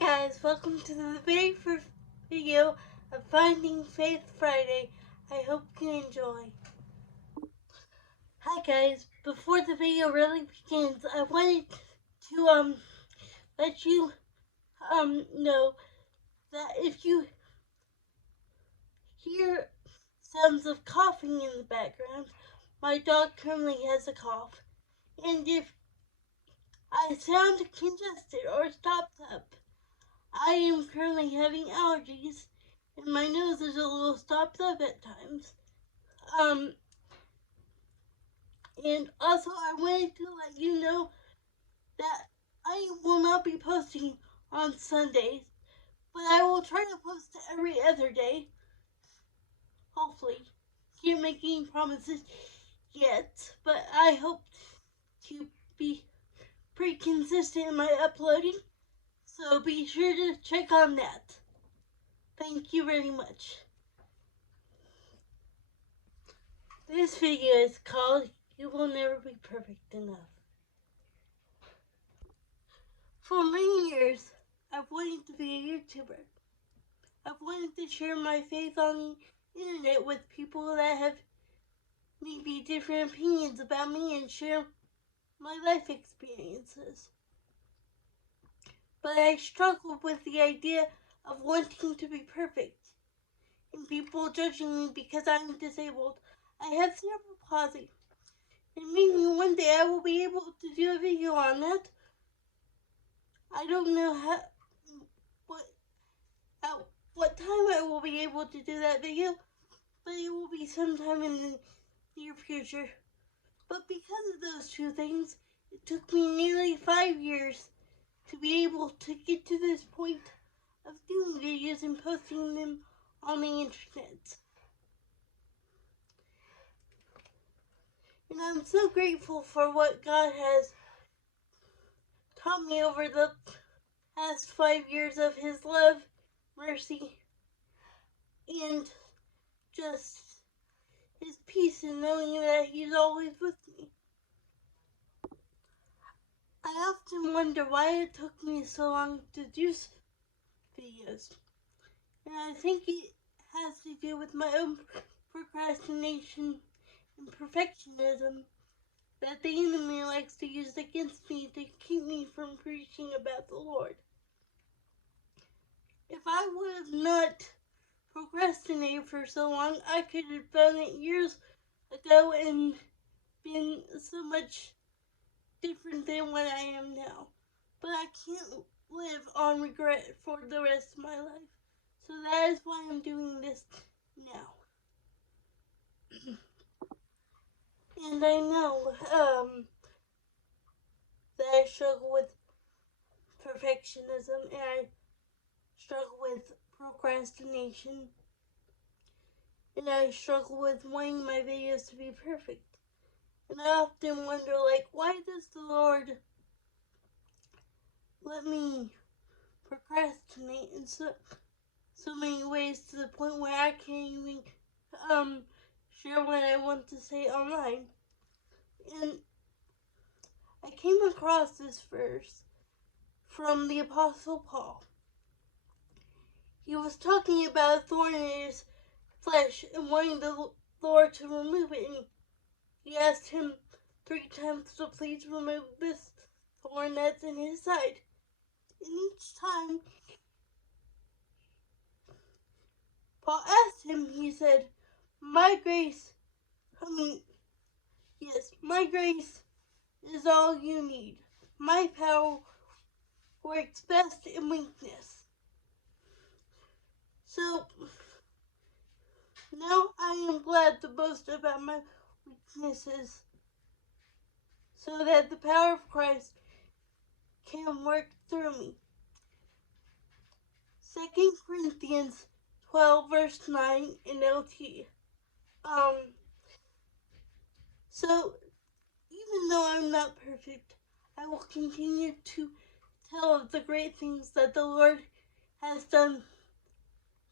guys, welcome to the very first video of Finding Faith Friday. I hope you enjoy. Hi guys, before the video really begins, I wanted to let you know that if you hear sounds of coughing in the background, my dog currently has a cough. And if I sound congested or stopped up, I am currently having allergies, and my nose is a little stopped up at times. And also I wanted to let you know that I will not be posting on Sundays, but I will try to post every other day. Hopefully. Can't make any promises yet, but I hope to be pretty consistent in my uploading. So be sure to check on that. Thank you very much. This video is called You Will Never Be Perfect Enough. For many years, I've wanted to be a YouTuber. I've wanted to share my faith on the internet with people that have maybe different opinions about me and share my life experiences. But I struggled with the idea of wanting to be perfect and people judging me because I'm disabled. I have cerebral palsy, and maybe one day I will be able to do a video on that. I don't know at what time I will be able to do that video, but it will be sometime in the near future. But because of those two things, it took me nearly 5 years to be able to get to this point of doing videos and posting them on the internet. And I'm so grateful for what God has taught me over the past 5 years of His love, mercy, and just His peace in knowing that He's always with me. I often wonder why it took me so long to do videos. And I think it has to do with my own procrastination and perfectionism that the enemy likes to use against me to keep me from preaching about the Lord. If I would have not procrastinated for so long, I could have done it years ago and been so much different than what I am now. But I can't live on regret for the rest of my life. So that is why I'm doing this now. And I know that I struggle with perfectionism and I struggle with procrastination. And I struggle with wanting my videos to be perfect. And I often wonder, why does the Lord let me procrastinate in so many ways to the point where I can't even share what I want to say online? And I came across this verse from the Apostle Paul. He was talking about a thorn in his flesh and wanting the Lord to remove it, and he asked him 3 times to please remove this thorn that's in his side. And each time Paul asked him, he said, my grace is all you need. My power works best in weakness. So now I am glad to boast about my weaknesses so that the power of Christ can work through me. 2 Corinthians 12 verse 9 NLT. So even though I'm not perfect, I will continue to tell of the great things that the Lord has done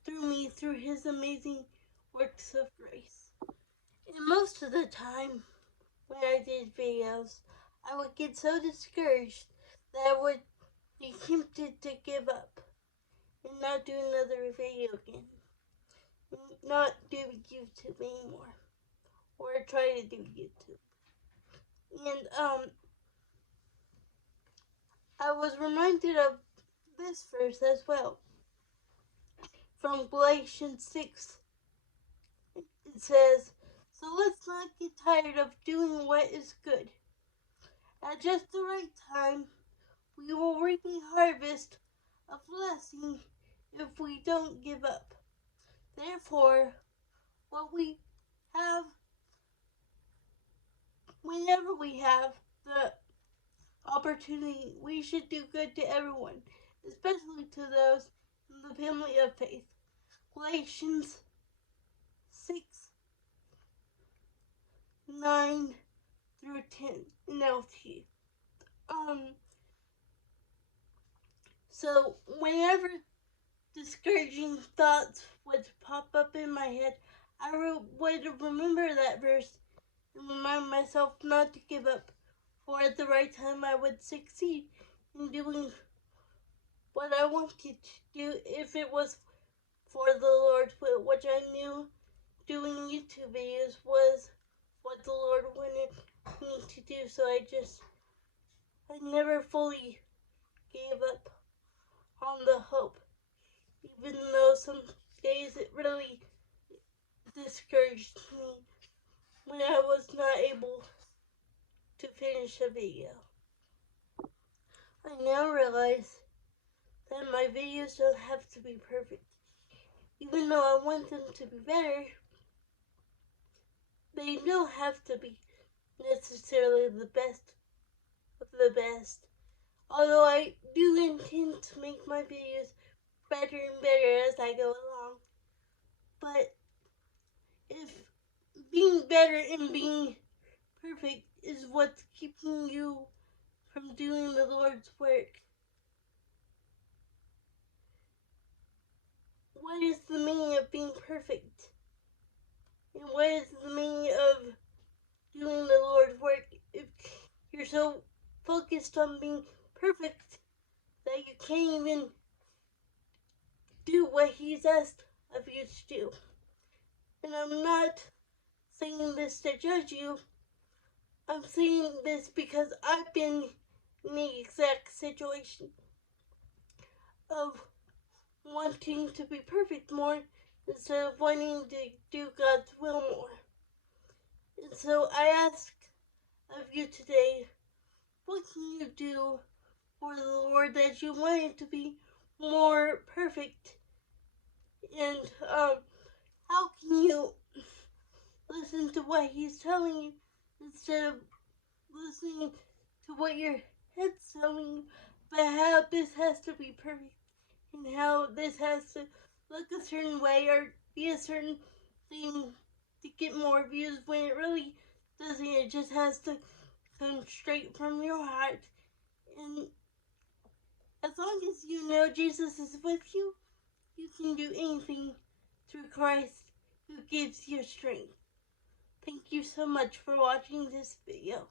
through me through His amazing works of grace. And most of the time when I did videos, I would get so discouraged that I would be tempted to give up. not do another video again. Not do YouTube anymore. Or try to do YouTube. And I was reminded of this verse as well. From Galatians 6. It says, "So let's not get tired of doing what is good. At just the right time, we will reap a harvest of blessing if we don't give up. Therefore, what we have, whenever we have the opportunity, we should do good to everyone, especially to those in the family of faith." Galatians 6:9-10 NLT. So whenever discouraging thoughts would pop up in my head, I would remember that verse and remind myself not to give up, for at the right time I would succeed in doing what I wanted to do if it was for the Lord's will, which I knew doing YouTube videos was what the Lord wanted me to do, so I never fully gave up on the hope, even though some days it really discouraged me when I was not able to finish a video. I now realize that my videos don't have to be perfect. Even though I want them to be better, they don't have to be necessarily the best of the best. Although I do intend to make my videos better and better as I go along. But if being better and being perfect is what's keeping you from doing the Lord's work, what is the meaning of being perfect? And what is the meaning of doing the Lord's work if you're so focused on being perfect that you can't even do what He's asked of you to do? And I'm not saying this to judge you. I'm saying this because I've been in the exact situation of wanting to be perfect more instead of wanting to do God's will more. And so I ask of you today, what can you do for the Lord that you want it to be more perfect? And how can you listen to what He's telling you instead of listening to what your head's telling you, but how this has to be perfect and how this has to look a certain way or be a certain thing to get more views when it really doesn't. It just has to come straight from your heart. And as long as you know Jesus is with you, you can do anything through Christ who gives you strength. Thank you so much for watching this video.